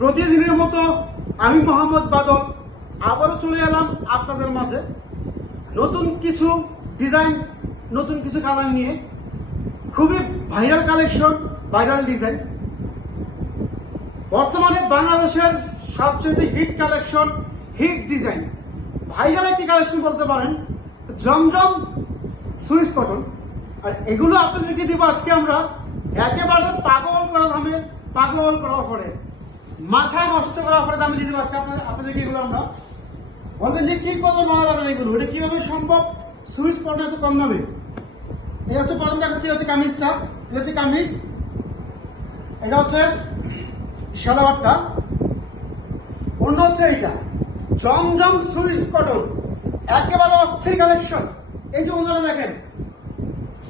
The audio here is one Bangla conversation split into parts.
প্রতিদিনের মতো আমি মোহাম্মদ বাদল আবারও চলে এলাম আপনাদের মাঝে নতুন কিছু ডিজাইন, নতুন কিছু কালার নিয়ে। খুবই ভাইরাল কালেকশন, ভাইরাল ডিজাইন। বর্তমানে বাংলাদেশের সবচেয়ে hit collection, hit design, viral একটি কালেকশন বলতে পারেন জমজম সুইস কটন। আর এগুলো আপনাদেরকে দিব আজকে আমরা একেবারে পাগল করা দামে, পাগল করা অফারে, মাথা নষ্ট করা অফারে দামে দিয়ে দেবো আজকে আপনাদেরকে। এগুলো আমরা বলবেন যে কি করবো মহাবাজার, এগুলো এটা কিভাবে সম্ভব সুইস কটন এত কম দামে। এই হচ্ছে প্রথম দেখাচ্ছি, হচ্ছে কামিজটা। এটা হচ্ছে কামিজ, এটা হচ্ছে সালোয়ারটা, অন্য হচ্ছে এইটা জমজম সুইস কটন, একেবারে অস্থির কালেকশন। এই যে ওনারা দেখেন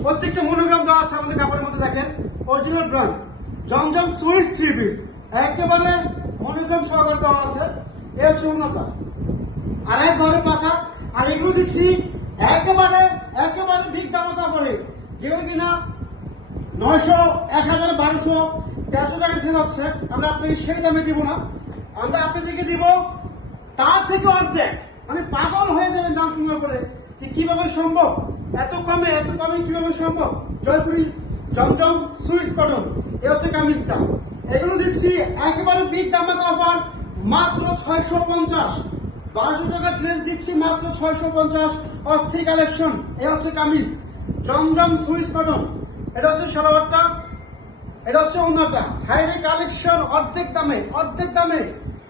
প্রত্যেকটা মনোগ্রাম দেওয়া আছে আমাদের কাপড়ের মধ্যে, দেখেন অরিজিনাল ব্রান্ড জমজম সুইস 3 পিস, একেবারে মনোগ্রাম সহকারে দেওয়া আছে। এর হচ্ছে উন্নত আর এক ঘরের পাশা। আর এগুলো দিচ্ছি একেবারে একেবারে ঠিক দাম পড়ে, যেগুলো কিনা 900, 1000, 1200, 1300 টাকা সেল হচ্ছে। আমরা আপনাকে সেই দামে দিব না, আমরা আপনাদেরকে দিব তার থেকে অর্ধেক। মানে পাগল হয়ে যাবেন দাম শুনলে করে যে কিভাবে সম্ভব এত কমে, এত কমে কিভাবে সম্ভব। জয়পুরি জমজম সুইস কটন, এ হচ্ছে কামিজটা। এগুলো দিচ্ছি একেবারে বিগ দামের অফার, মাত্র 650। 1200 টাকার ড্রেস দিচ্ছি মাত্র 650। অস্থির কালেকশন। এ হচ্ছে কামিজ জমজম সুইস কটন, এটা হচ্ছে সালোয়ারটা, এটা হচ্ছে অন্যটা। হাইরে কালেকশন, অর্ধেক দামে, অর্ধেক দামে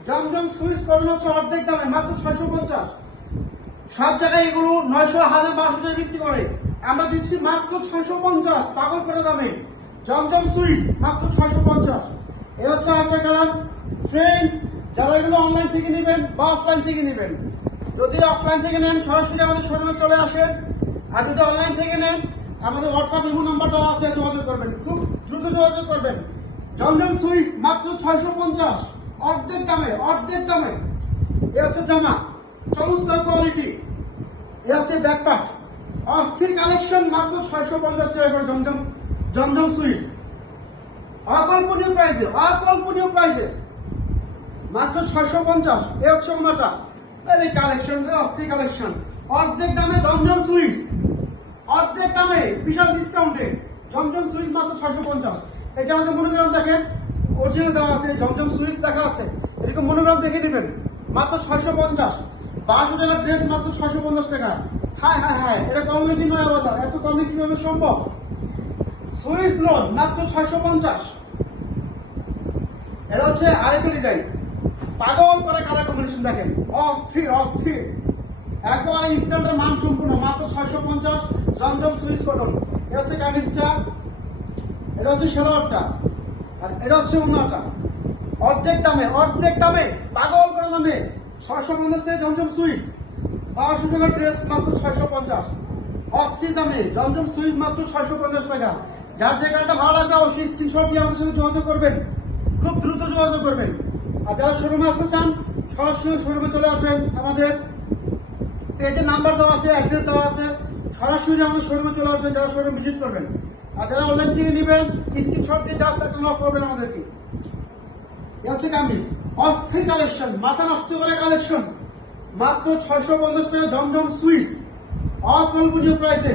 জমজম সুইস কটন হচ্ছে অর্ধেক দামে, মাত্র 650। সব জায়গায় এগুলো 900, 1000, 1200 টাকা বিক্রি করে, আমরা দিচ্ছি মাত্র 650। পাগল করে দামে জমজম সুইস মাত্র 650। এ হচ্ছে একটা কালার। ফ্রেন্ডস, যারা এগুলো অনলাইন থেকে নেবেন বা অফলাইন থেকে নেবেন, যদি অফলাইন থেকে নেন সরাসরি আমাদের শোরুমে চলে আসেন, আর যদি অনলাইন থেকে নেন আমাদের হোয়াটসঅ্যাপ ইমো নাম্বার দেওয়া আছে, যোগাযোগ করবেন, খুব দ্রুত যোগাযোগ করবেন। জমজম সুইস মাত্র 650, অর্ধেক দামে, অর্ধেক দামে। এ হচ্ছে জামা, চমৎকার কোয়ালিটি। এ হচ্ছে ব্যাকপ্যাক, অস্থির কালেকশন, মাত্র 650 টাকা করে জমজম জমজম সুইস। অকল্পনীয় প্রাইসে, অকল্পনীয় প্রাইসে মাত্র 650। এ হচ্ছে ওনাটা, এই কালেকশন, অস্থির কালেকশন, অর্ধেক দামে জমজম সুইস, অর্ধেক দামে, বিশাল ডিসকাউন্টে জমজম সুইস মাত্র 650। এই যে আমাদের মনোগ্রাম দেখেন অরিজিনাল দেওয়া আছে, জমজম সুইস দেখা আছে, এরকম মনোগ্রাম দেখে নেবেন মাত্র 650। 1200 টাকার ড্রেস মাত্র 650 টাকা। হায় হায় হায়, এটা কম নাকি নয়া বাজার, এত কমে কিভাবে সম্ভব। সুইস লোন মাত্র 650। এটা হচ্ছে আরেকটা ডিজাইন, পাগল করে কালার কম্বিনেশন দেখেন, অস্থির অস্থির, একেবারে স্ট্যান্ডার্ড মান সম্পূর্ণ, মাত্র 650 জমজম সুইস কটন। এটা হচ্ছে কামিজটা, এটা হচ্ছে সালোয়ারটা, আর এটা হচ্ছে অন্যটা। অর্ধেক দামে, অর্ধেক দামে, পাগল করে দামে 650 টাকা জমজম সুইস। 1200 টাকার ড্রেস মাত্র 650। অস্থির দামে জমজম সুইস মাত্র 650 টাকা। যার যে কালারটা ভালো লাগবে অবশ্যই স্ক্রিনশট দিয়ে আমাদের সাথে যোগাযোগ করবেন, খুব দ্রুত যোগাযোগ করবেন। আর যারা শোরুমে আসতে চান সরাসরি শোরুমে চলে আসবেন, আমাদের পেজে নাম্বার দেওয়া আছে, অ্যাড্রেস দেওয়া আছে, সরাসরি আমাদের শোরুমে চলে আসবেন যারা শোরুম ভিজিট করবেন। আর যারা অনলাইন থেকে নেবেন স্ক্রিনশট দিয়ে জাস্ট একটা নক করবেন আমাদেরকে। এ হচ্ছে কামিজ, অস্থির কালেকশন, মাথা নষ্ট করে কালেকশন, মাত্র 650 টাকা জমজম সুইস, অকল্পনীয় প্রাইসে,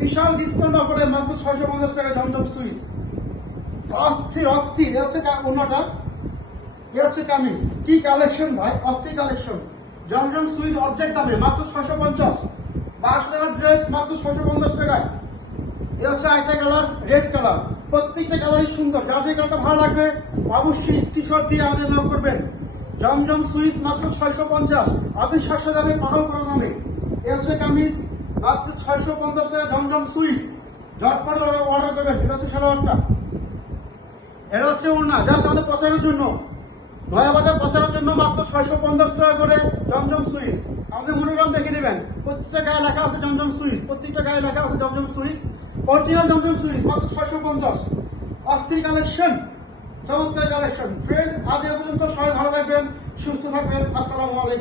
বিশাল ডিসকাউন্ট অফারে মাত্র 650 টাকা জমজম সুইস। অস্থির অস্থির। এ হচ্ছে ওনাটা, এ হচ্ছে কামিজ। কি কালেকশন ভাই, অস্থির কালেকশন। জমজম সুইস অর্ধেক দামে মাত্র 650। 1200 টাকার ড্রেস মাত্র 650 টাকায়। এ হচ্ছে একটা কালার, রেড কালার। প্রত্যেকটা কালারই সুন্দর, যার যে কালারটা ভালো লাগবে অবশ্যই স্ক্রিনশট দিয়ে আমাদের নক করবেন। জমজম সুইস মাত্র 650, অবিশ্বাস্য দামে, পাগল করা দামে। এ হচ্ছে কামিজ মাত্র 650 টাকা জমজম সুইস, ঝটপট অর্ডার করবেন। এটা হচ্ছে সালোয়ারটা, এটা হচ্ছে ওড়না, জাস্ট আমাদের প্রচারের জন্য, নয়া বাজার প্রচারের জন্য মাত্র 650 টাকা করে জমজম সুইস। আমাদের মনোগ্রাম দেখে নেবেন, প্রত্যেকটা গায়ে লেখা আছে জমজম সুইস, প্রত্যেকটা গায়ে লেখা আছে জমজম সুইস, অরিজিনাল জমজম সুইস মাত্র 650। অস্থির কালেকশন, চমৎকার কালেকশন। ফ্রেন্ডস, আজ এ পর্যন্ত, সবাই ভালো থাকবেন, সুস্থ থাকবেন। আসসালামু আলাইকুম।